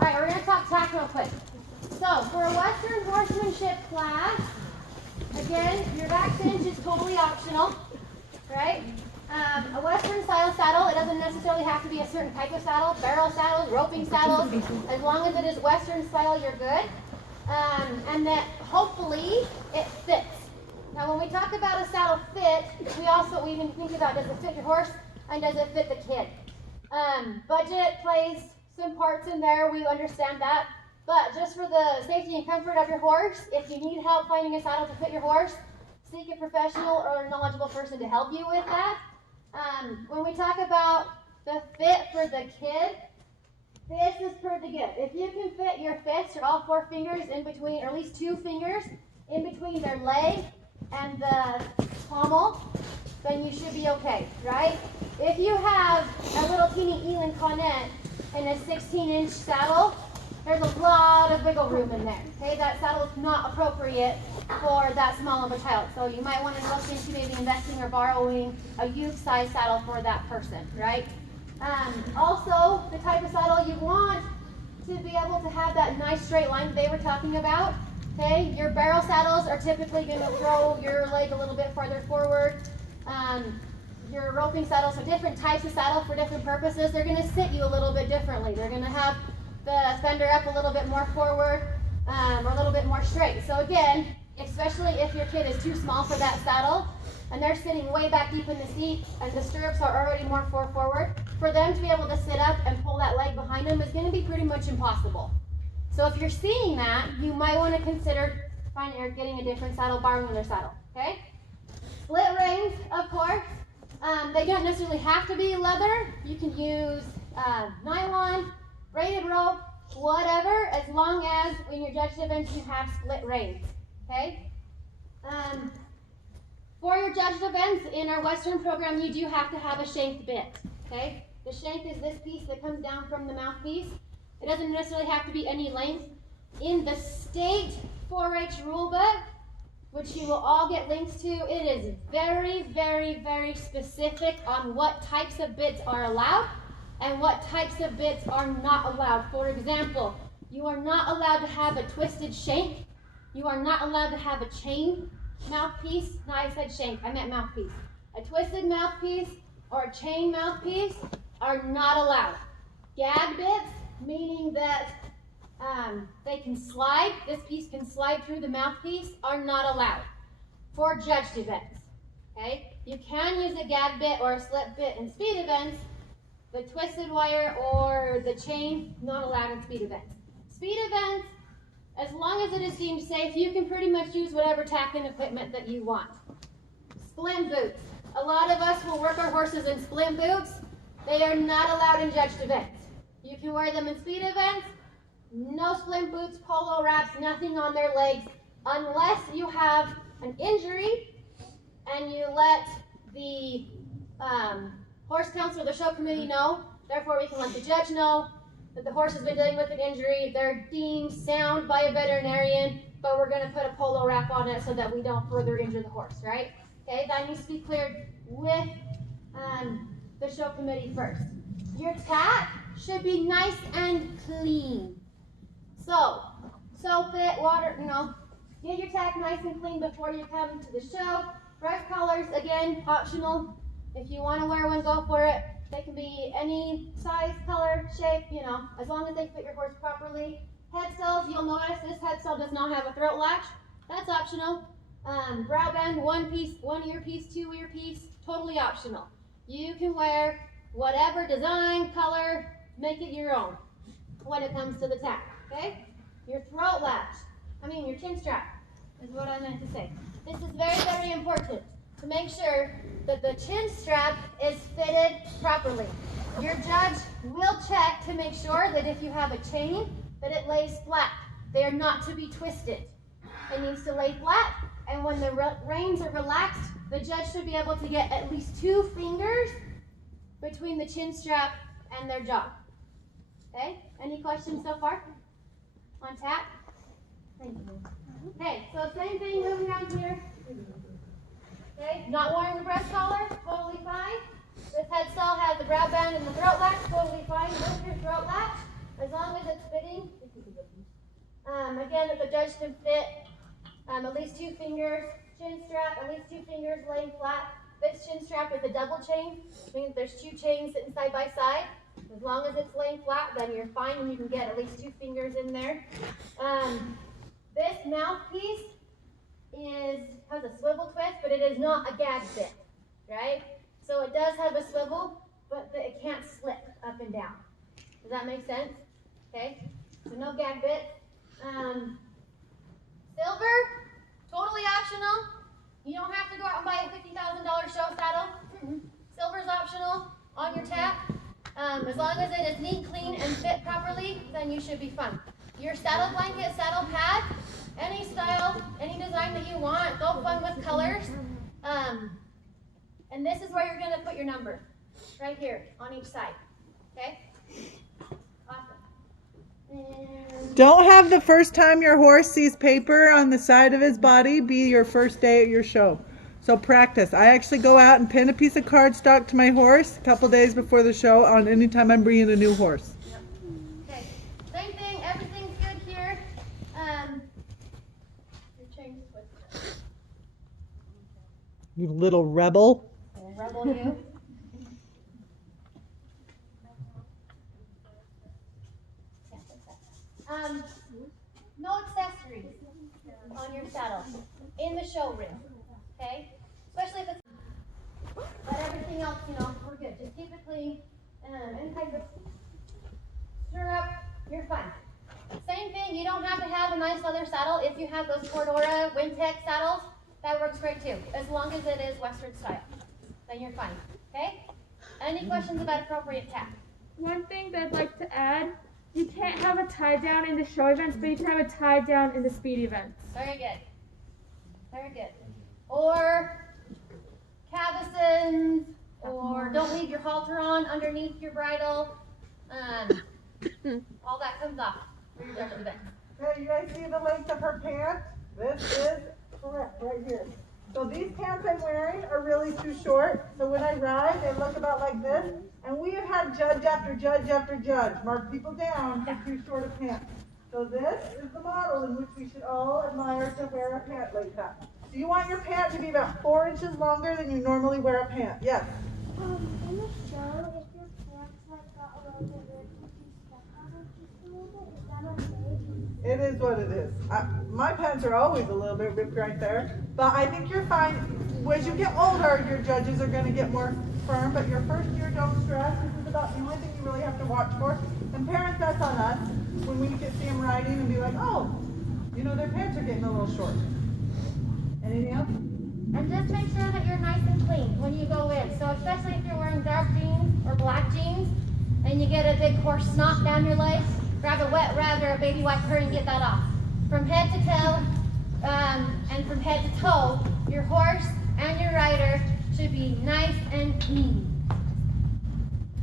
Alright, we're going to talk tack real quick. So, for a Western horsemanship class, again, your back cinch is totally optional, right? A Western style saddle, it doesn't necessarily have to be a certain type of saddle, barrel saddles, roping saddles. As long as it is Western style, you're good. And that hopefully it fits. Now, when we talk about a saddle fit, we even think about, does it fit your horse and does it fit the kid? Budget plays some parts in there, we understand that. But just for the safety and comfort of your horse, if you need help finding a saddle to fit your horse, seek a professional or a knowledgeable person to help you with that. When we talk about the fit for the kid, this is pretty good. If you can fit your fists or all 4 fingers in between, or at least 2 fingers in between their leg and the pommel, then you should be okay, right? If you have a little teeny Elin Connet in a 16-inch saddle, there's a lot of wiggle room in there. Okay, that saddle is not appropriate for that small of a child. So you might want to look into maybe investing or borrowing a youth-size saddle for that person, right? Also, the type of saddle you want to be able to have that nice straight line that they were talking about. Okay, your barrel saddles are typically going to throw your leg a little bit farther forward. Your roping saddles, so different types of saddle for different purposes, they're going to sit you a little bit differently. They're going to have the fender up a little bit more forward or a little bit more straight. So again, especially if your kid is too small for that saddle and they're sitting way back deep in the seat and the stirrups are already more forward, for them to be able to sit up and pull that leg behind them is going to be pretty much impossible. So if you're seeing that, you might want to consider finding or getting a different saddle, borrowing their saddle, okay? Split reins, of course. They don't necessarily have to be leather. You can use nylon, braided rope, whatever, as long as when you're judged events you have split reins, okay? For your judged events in our Western program, you do have to have a shanked bit, okay? The shank is this piece that comes down from the mouthpiece. It doesn't necessarily have to be any length. In the state 4-H rulebook, which you will all get links to, it is very, very, very specific on what types of bits are allowed and what types of bits are not allowed. For example, you are not allowed to have a twisted shank. You are not allowed to have a chain mouthpiece. No, I said shank, I meant mouthpiece. A twisted mouthpiece or a chain mouthpiece are not allowed. Gag bits, meaning that they can slide, this piece can slide through the mouthpiece, are not allowed for judged events, okay? You can use a gag bit or a slip bit in speed events. The twisted wire or the chain, not allowed in speed events. Speed events, as long as it is deemed safe, you can pretty much use whatever tack and equipment that you want. Splint boots. A lot of us will work our horses in splint boots. They are not allowed in judged events. You can wear them in speed events. No splint boots, polo wraps, nothing on their legs, unless you have an injury and you let the horse council or the show committee know. Therefore, we can let the judge know that the horse has been dealing with an injury. They're deemed sound by a veterinarian, but we're going to put a polo wrap on it so that we don't further injure the horse, right? Okay, that needs to be cleared with the show committee first. Your tack should be nice and clean. So, soap it, water, get your tack nice and clean before you come to the show. Brush colors, again, optional. If you want to wear one, go for it. They can be any size, color, shape, as long as they fit your horse properly. Headstalls, you'll notice this headstall does not have a throat latch. That's optional. Brow band, one earpiece, 2 earpiece, totally optional. You can wear whatever design, color, make it your own when it comes to the tack, okay? Your throat latch, your chin strap is what I meant to say. This is very, very important to make sure that the chin strap is fitted properly. Your judge will check to make sure that if you have a chain, that it lays flat. They are not to be twisted. It needs to lay flat, and when the reins are relaxed, the judge should be able to get at least 2 fingers between the chin strap and their jaw. Okay, any questions so far on tack? Thank you. Okay, so same thing, moving down here. Okay, not wearing the breast collar, totally fine. This headstall has the brow band and the throat latch, totally fine. With your throat latch, as long as it's fitting Again, if the judge can fit at least 2 fingers, chin strap, at least 2 fingers laying flat. This chin strap is a double chain, which means there's 2 chains sitting side by side. As long as it's laying flat, then you're fine and you can get at least 2 fingers in there. This mouthpiece has a swivel twist, but it is not a gag bit, right? So it does have a swivel, but it can't slip up and down. Does that make sense? Okay, so no gag bit. Silver, totally optional. You don't have to go out and buy a $50,000 show saddle. Silver's optional on your tack. As long as it is neat, clean, and fit properly, then you should be fine. Your saddle blanket, saddle pad, any style, any design that you want. Go fun with colors. And this is where you're going to put your number, right here on each side. Okay? Awesome. Don't have the first time your horse sees paper on the side of his body be your first day at your show. So practice. I actually go out and pin a piece of cardstock to my horse a couple days before the show on any time I'm bringing a new horse. Yep. Okay. Same thing. Everything's good here. Your chain's twisted. You little rebel. Rebel you. No accessories on your saddle in the showroom, okay? Especially if it's, but everything else, we're good. Just keep it clean and type of stirrup, you're fine. Same thing, you don't have to have a nice leather saddle. If you have those Cordura Wintec saddles, that works great too, as long as it is Western style. Then you're fine, okay? Any questions about appropriate tack? One thing that I'd like to add, you can't have a tie down in the show events, but you can have a tie down in the speed events. Very good. Very good. Or cavesons, or don't leave your halter on underneath your bridle. All that comes off for your judge event. Hey, you guys see the length of her pant? This is correct right here. So these pants I'm wearing are really too short. So when I ride, they look about like this. And we have had judge after judge after judge mark people down for too short a pant. So this is the model in which we should all admire to wear a pant like that. So you want your pant to be about 4 inches longer than you normally wear a pant. Yes? In the show, if your pants got a little bit ripped, if you step on it just a little bit, is that okay? It is what it is. My pants are always a little bit ripped right there. But I think you're fine. As you get older, your judges are going to get more firm. But your first year, don't stress. This is about the only thing you really have to watch for. And parents, that's on us. When we can see them riding and be like, oh, their pants are getting a little short. Anything else? And just make sure that you're nice and clean when you go in. So especially if you're wearing dark jeans or black jeans and you get a big horse snot down your legs, grab a wet rag or a baby wiper and get that off. From head to tail and from head to toe, your horse and your rider should be nice and clean.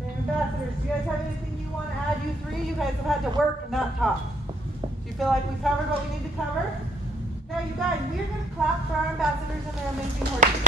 Ambassadors, do you guys have anything you want to add? You three, you guys have had to work and not talk. Do you feel like we covered what we need to cover? Now, you guys, we're going to clap for our ambassadors and their amazing horses.